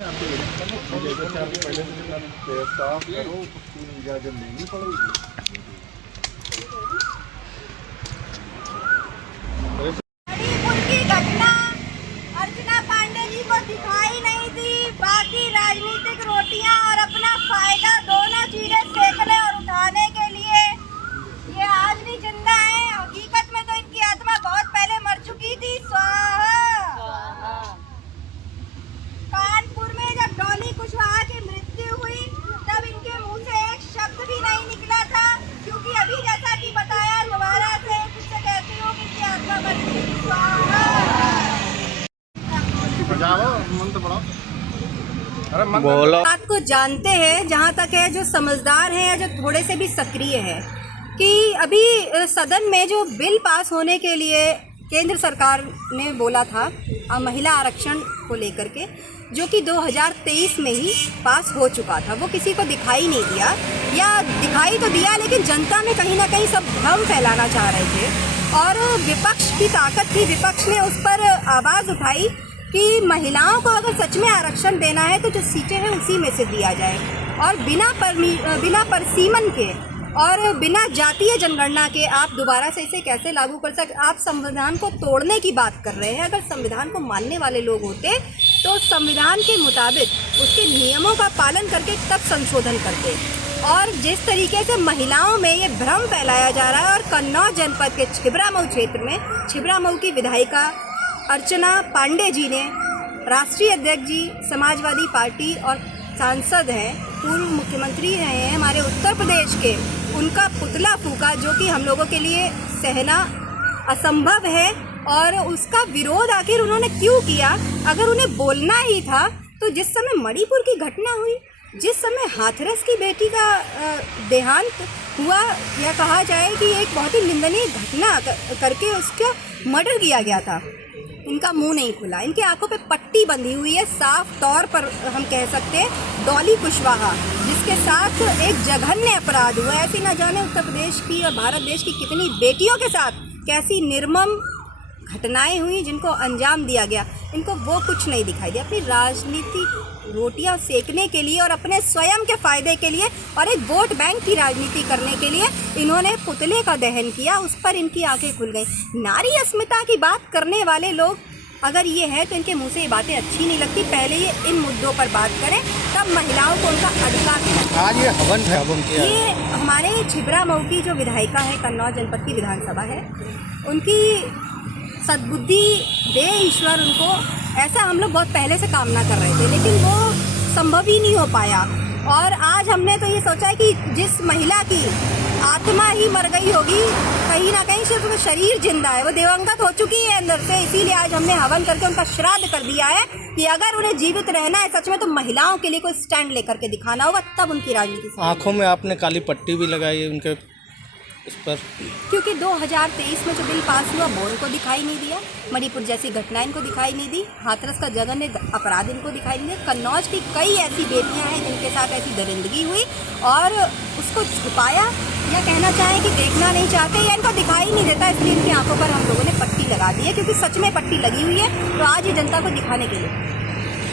पहले साफ करो तो इजाजत लेनी पड़ेगी। की घटना अर्चना पांडे जी को दिखाई नहीं दी। बाकी राजनीतिक रोटियां और अपना फायदा दोनों चीजें सेकने और उठाने के लिए ये आज भी जिंदा है। हकीकत में तो इनकी आत्मा बहुत पहले मर चुकी थी। स्वाहा। कानपुर में जब डॉली कुशवाहा की मृत्यु हुई तब इनके मुंह से एक शब्द भी नहीं निकला था, क्योंकि अभी जैसा कि बताया दोबारा से फिर से कहती हूँ कि इनकी आत्मा मर चुकी थी। स्वाहा। बोलो। बात को जानते हैं, जहाँ तक है जो समझदार है या जो थोड़े से भी सक्रिय है, कि अभी सदन में जो बिल पास होने के लिए केंद्र सरकार ने बोला था महिला आरक्षण को लेकर के, जो कि 2023 में ही पास हो चुका था, वो किसी को दिखाई नहीं दिया, या दिखाई तो दिया लेकिन जनता में कहीं ना कहीं सब भ्रम फैलाना चाह रहे थे। और विपक्ष की ताकत थी, विपक्ष ने उस पर आवाज़ उठाई कि महिलाओं को अगर सच में आरक्षण देना है तो जो सीटें हैं उसी में से दिया जाए, और बिना परसीमन के और बिना जातीय जनगणना के आप दोबारा से इसे कैसे लागू कर सकते। आप संविधान को तोड़ने की बात कर रहे हैं। अगर संविधान को मानने वाले लोग होते तो संविधान के मुताबिक उसके नियमों का पालन करके तब संशोधन करते। और जिस तरीके से महिलाओं में ये भ्रम फैलाया जा रहा है, और कन्नौज जनपद के छिबरामऊ क्षेत्र में छिबरामऊ की विधायिका अर्चना पांडे जी ने, राष्ट्रीय अध्यक्ष जी समाजवादी पार्टी और सांसद हैं, पूर्व मुख्यमंत्री रहे हैं हमारे उत्तर प्रदेश के, उनका पुतला फूका, जो कि हम लोगों के लिए सहना असंभव है। और उसका विरोध आखिर उन्होंने क्यों किया? अगर उन्हें बोलना ही था तो जिस समय मणिपुर की घटना हुई, जिस समय हाथरस की बेटी का देहांत हुआ, या कहा जाए कि एक बहुत ही निंदनीय घटना करके उसका मर्डर किया गया था, इनका मुंह नहीं खुला। इनकी आंखों पे पट्टी बंधी हुई है। साफ तौर पर हम कह सकते हैं डॉली कुशवाहा, जिसके साथ एक जघन्य अपराध हुआ। ऐसी न जाने उत्तर प्रदेश की और भारत देश की कितनी बेटियों के साथ कैसी निर्मम घटनाएं हुई जिनको अंजाम दिया गया। इनको वो कुछ नहीं दिखाई दिया। अपनी राजनीतिक रोटियां सेकने के लिए और अपने स्वयं के फायदे के लिए और एक वोट बैंक की राजनीति करने के लिए इन्होंने पुतले का दहन किया। उस पर इनकी आंखें खुल गई। नारी अस्मिता की बात करने वाले लोग अगर ये है तो इनके मुंह से ये बातें अच्छी नहीं लगती। पहले ये इन मुद्दों पर बात करें, तब महिलाओं को उनका अधिकार मिलेगा। आज ये हवन है, हवन किया। ये हमारे छिबरामऊ की जो विधायिका है, कन्नौज जनपद की विधानसभा है, उनकी सद्बुद्धि दे ईश्वर उनको। ऐसा हम लोग बहुत पहले से कामना कर रहे थे, लेकिन वो संभव ही नहीं हो पाया। और आज हमने तो ये सोचा है कि जिस महिला की आत्मा ही मर गई होगी, कहीं ना कहीं सिर्फ शरीर जिंदा है, वो दिवंगत हो चुकी है अंदर से, इसीलिए आज हमने हवन करके उनका श्राद्ध कर दिया है कि अगर उन्हें जीवित रहना है सच में, तो महिलाओं के लिए कोई स्टैंड लेकर के दिखाना होगा, तब उनकी राजनीति। आँखों में आपने काली पट्टी भी लगाई है उनके उस पर, क्योंकि 2023 में जो बिल पास हुआ वो उनको दिखाई नहीं दिया। मणिपुर जैसी घटना इनको दिखाई नहीं दी। हाथरस का जघन्य अपराध इनको दिखाई नहीं दिया। कन्नौज की कई ऐसी बेटियां हैं जिनके साथ ऐसी दरिंदगी हुई और उसको छुपाया, या कहना चाहें कि देखना नहीं चाहते, या इनको दिखाई नहीं देता, इसलिए इनकी आंखों पर हम लोगों ने पट्टी लगा दी है। क्योंकि सच में पट्टी लगी हुई है, तो आज ये जनता को दिखाने के लिए